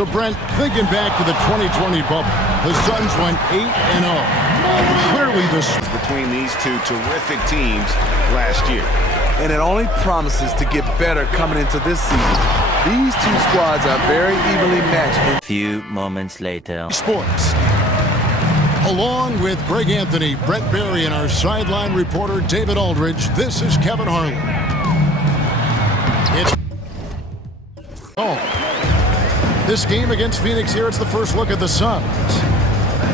So, Brent, thinking back to the 2020 bubble, the Suns went 8-0. Clearly, this between these two terrific teams last year. And it only promises to get better coming into this season. These two squads are very evenly matched. A few moments later. Sports. Along with Greg Anthony, Brett Barry, and our sideline reporter David Aldridge, this is Kevin Harlan. It's this game against Phoenix here, it's the first look at the Suns.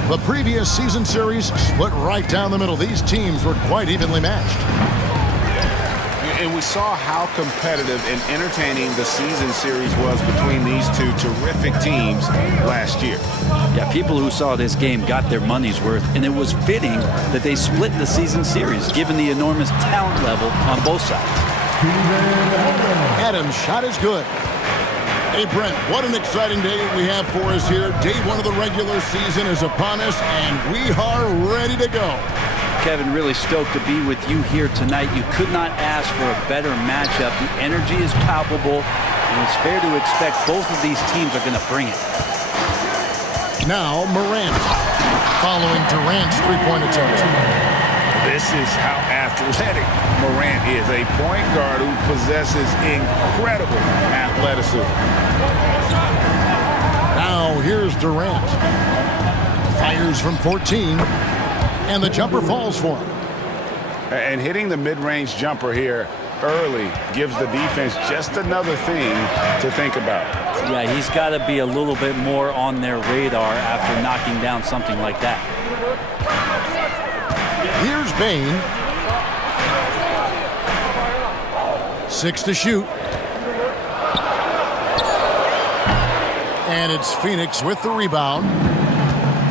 The previous season series split right down the middle. These teams were quite evenly matched. And we saw how competitive and entertaining the season series was between these two terrific teams last year. Yeah, people who saw this game got their money's worth, and it was fitting that they split the season series, given the enormous talent level on both sides. Adams' shot is good. Hey, Brent, what an exciting day we have for us here. Day one of the regular season is upon us, and we are ready to go. Kevin, really stoked to be with you here tonight. You could not ask for a better matchup. The energy is palpable, and it's fair to expect both of these teams are going to bring it. Now, Morant, following Durant's three-point attempt. This is how athletic Morant is, a point guard who possesses incredible athleticism. Now, here's Durant. Fires from 14. And the jumper falls for him. And hitting the mid-range jumper here early gives the defense just another thing to think about. Yeah, he's got to be a little bit more on their radar after knocking down something like that. Here's Bane. 6 to shoot. And it's Phoenix with the rebound.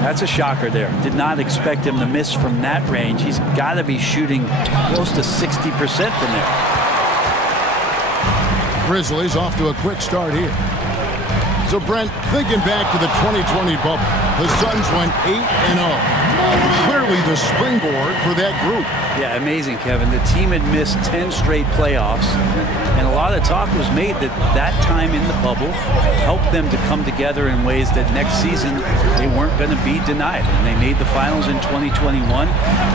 That's a shocker there. Did not expect him to miss from that range. He's got to be shooting close to 60% from there. Grizzlies off to a quick start here. So, Brent, thinking back to the 2020 bubble, the Suns went 8-0. Clearly the springboard for that group. Yeah, amazing, Kevin. The team had missed 10 straight playoffs, and a lot of talk was made that that time in the bubble helped them to come together in ways that next season they weren't going to be denied. And they made the finals in 2021,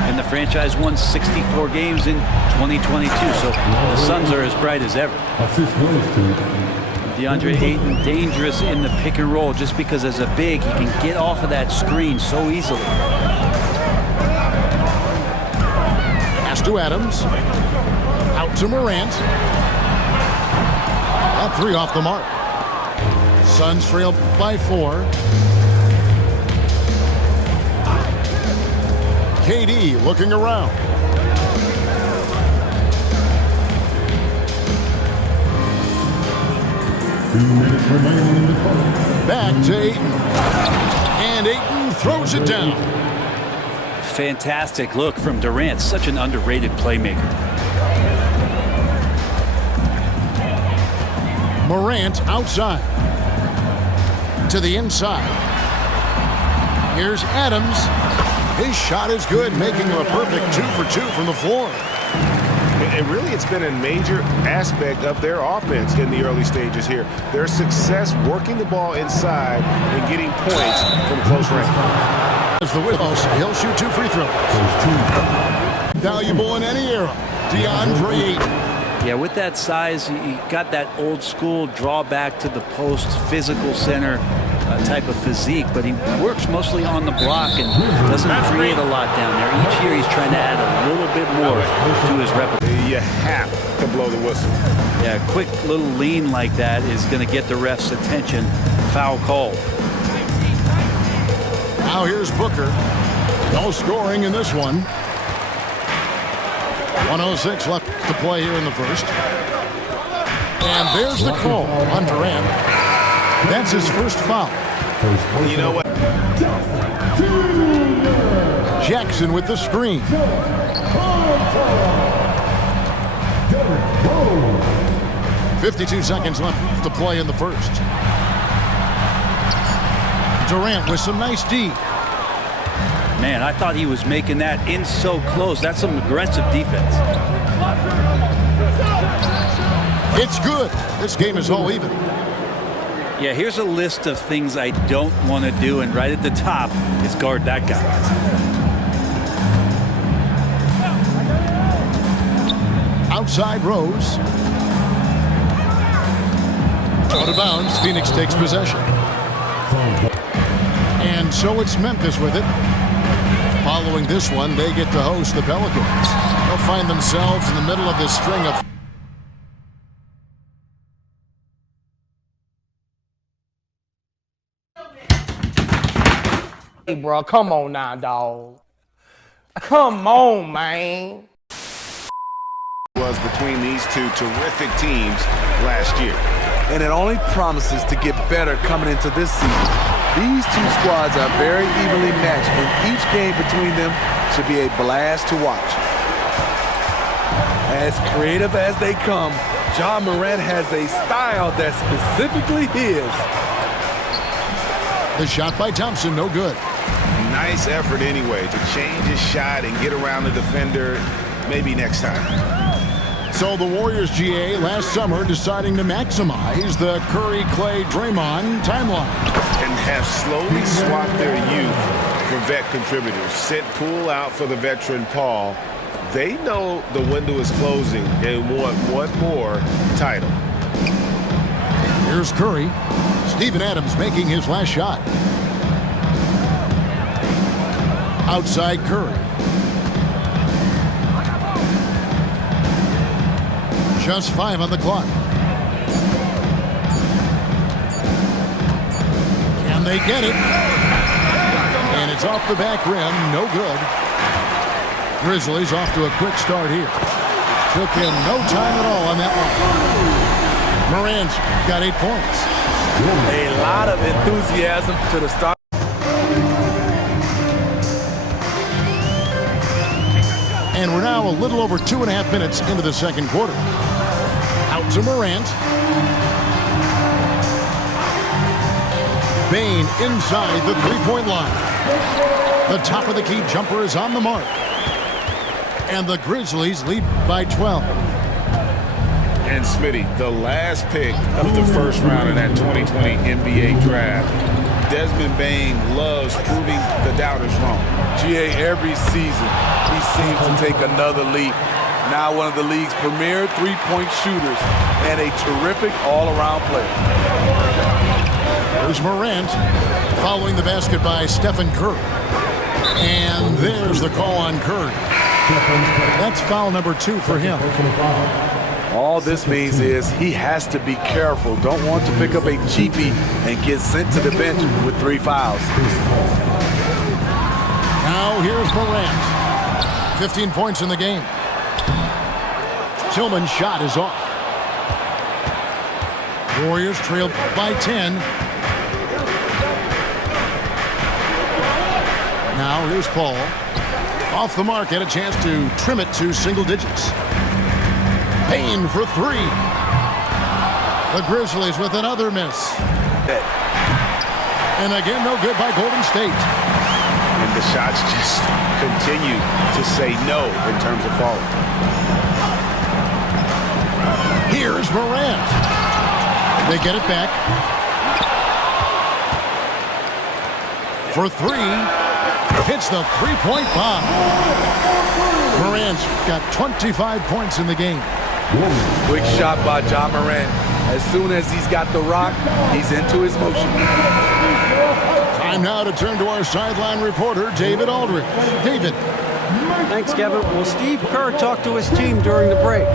and the franchise won 64 games in 2022. So the Suns are as bright as ever. DeAndre Ayton dangerous in the pick and roll just because as a big he can get off of that screen so easily. Pass to Adams. Out to Morant. That three off the mark. Suns trail by 4. KD looking around. Back to Ayton. And Ayton throws it down. Fantastic look from Durant. Such an underrated playmaker. Morant outside. To the inside. Here's Adams. His shot is good, making him a perfect 2 for 2 from the floor. And really, it's been a major aspect of their offense in the early stages here. Their success working the ball inside and getting points from close range. As the Willows, he'll shoot 2 free throws. Valuable in any era. DeAndre Ayton. Yeah, with that size, you got that old school drawback to the post, physical center type of physique, but he works mostly on the block and doesn't create a lot down there. Each year he's trying to add a little bit more to his repertoire. You have to blow the whistle. Yeah, a quick little lean like that is going to get the ref's attention. Foul call. Now here's Booker. No scoring in this one. 1:06 left to play here in the first. And there's the call on Durant. That's his first foul. You know what? Jackson with the screen. 52 seconds left to play in the first. Durant with some nice D. Man, I thought he was making that in so close. That's some aggressive defense. It's good. This game is all even. Yeah, here's a list of things I don't want to do, and right at the top is guard that guy. Outside Rose. Out of bounds, Phoenix takes possession. And so it's Memphis with it. Following this one, they get to host the Pelicans. They'll find themselves in the middle of this string of Hey, bro, come on now, dog. Come on, man. Was between these two terrific teams last year. And it only promises to get better coming into this season. These two squads are very evenly matched, and each game between them should be a blast to watch. As creative as they come, Ja Morant has a style that's specifically his. the shot by Thompson, no good. Nice effort anyway to change his shot and get around the defender maybe next time. So the Warriors GA last summer deciding to maximize the Curry, Clay, Draymond timeline. And have slowly swapped their youth for vet contributors. Sent Poole out for the veteran Paul. They know the window is closing and want one more title. Here's Curry. Steven Adams making his last shot. Outside Curry. Just 5 on the clock. Can they get it? And it's off the back rim. No good. Grizzlies off to a quick start here. Took him no time at all on that one. Morant's got 8 points. A lot of enthusiasm to the start. And we're now a little over 2.5 minutes into the second quarter. Out to Morant. Bane inside the three-point line. The top of the key jumper is on the mark. And the Grizzlies lead by 12. And Smitty, the last pick of the first round of that 2020 NBA draft. Desmond Bane loves proving the doubters wrong. GA, every season, he seems to take another leap. Now one of the league's premier three-point shooters and a terrific all-around player. There's Morant following the basket by Stephen Curry. And there's the call on Curry. That's foul number 2 for him. All this means is he has to be careful. Don't want to pick up a cheapie and get sent to the bench with 3 fouls. Now here's Morant. 15 points in the game. Tillman's shot is off. Warriors trail by 10. Now here's Paul. Off the mark, had a chance to trim it to single digits. Payne for 3. The Grizzlies with another miss. And again, no good by Golden State. And the shots just continue to say no in terms of falling. Here's Morant. They get it back. For 3. Hits the three-point bomb. Morant's got 25 points in the game. Quick shot by Ja Morant. As soon as he's got the rock, he's into his motion. Time now to turn to our sideline reporter, David Aldridge. David. Thanks, Kevin. Well, Steve Kerr talked to his team during the break.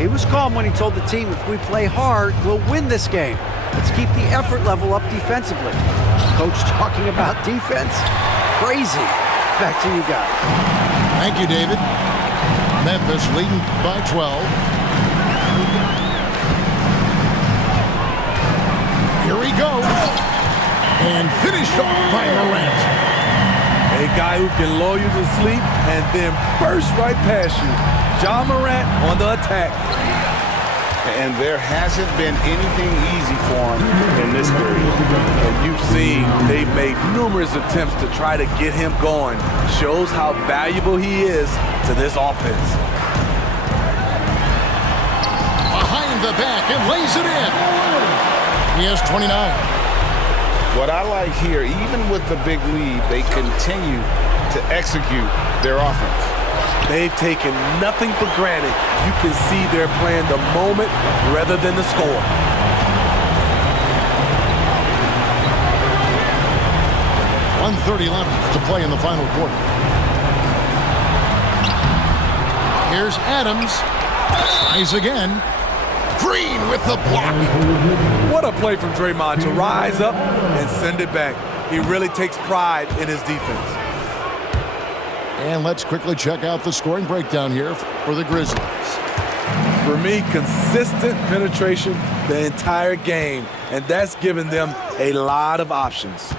He was calm when he told the team, if we play hard, we'll win this game. Let's keep the effort level up defensively. Coach talking about defense? Crazy. Back to you guys. Thank you, David. Memphis leading by 12. Here he goes. And finished off by Morant. A guy who can lull you to sleep and then burst right past you. Ja Morant on the attack. And there hasn't been anything easy for him in this period. And you've seen they've made numerous attempts to try to get him going. Shows how valuable he is to this offense. Behind the back and lays it in. He has 29. What I like here, even with the big lead, they continue to execute their offense. They've taken nothing for granted. You can see they're playing the moment rather than the score. .130 left to play in the final quarter. Here's Adams. Tries again. Green with the block. What a play from Draymond to rise up and send it back. He really takes pride in his defense. And let's quickly check out the scoring breakdown here for the Grizzlies. For me, consistent penetration the entire game, and that's given them a lot of options.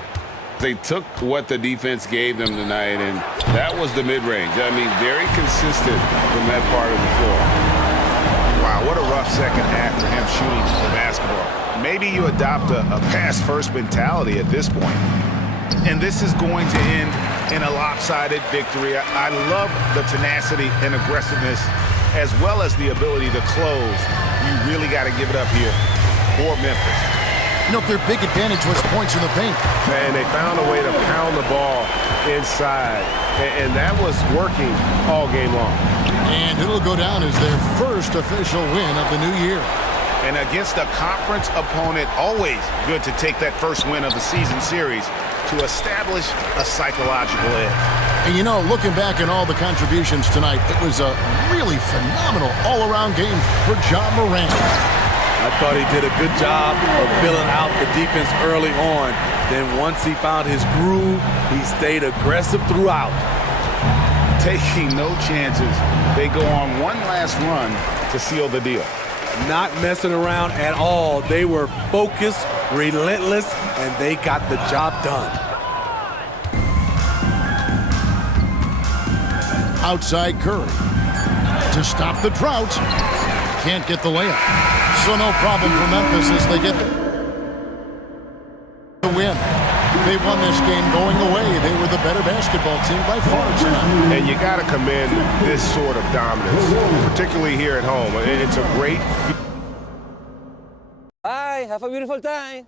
They took what the defense gave them tonight, and that was the mid-range. I mean, very consistent from that part of the floor. Wow, what a rough second half for him shooting the basketball. Maybe you adopt a pass-first mentality at this point. And this is going to end in a lopsided victory. I love the tenacity and aggressiveness as well as the ability to close. You really got to give it up here for Memphis. You know, their big advantage was points in the paint. And they found a way to pound the ball inside. And that was working all game long. And it'll go down as their first official win of the new year. And against a conference opponent, always good to take that first win of the season series to establish a psychological edge. And you know, looking back at all the contributions tonight, it was a really phenomenal all-around game for Ja Morant. I thought he did a good job of filling out the defense early on. Then once he found his groove, he stayed aggressive throughout. Taking no chances, they go on one last run to seal the deal. Not messing around at all. They were focused, relentless, and they got the job done. Outside Curry to stop the drought. Can't get the layup. So no problem for Memphis as they get the win. They won this game going away. They were the better basketball team by far tonight. And you got to commend this sort of dominance, particularly here at home. It's a great. Bye. Have a beautiful time.